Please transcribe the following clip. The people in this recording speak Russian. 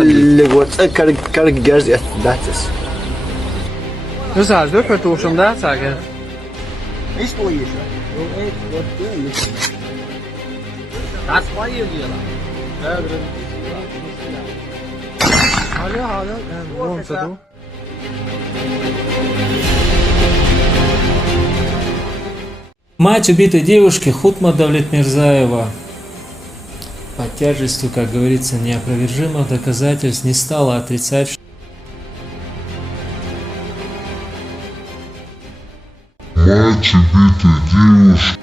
اللي كارك جارز داتس. Dus hij is ook weer toe om dat te zeggen. ايش طويل That's why you do that. Hala yani olmasa da. Мать убитой девушки Хутма Давлетмирзаева по тяжестью, как говорится, неопровержимых доказательств не стала отрицать, что Мать убитой девушки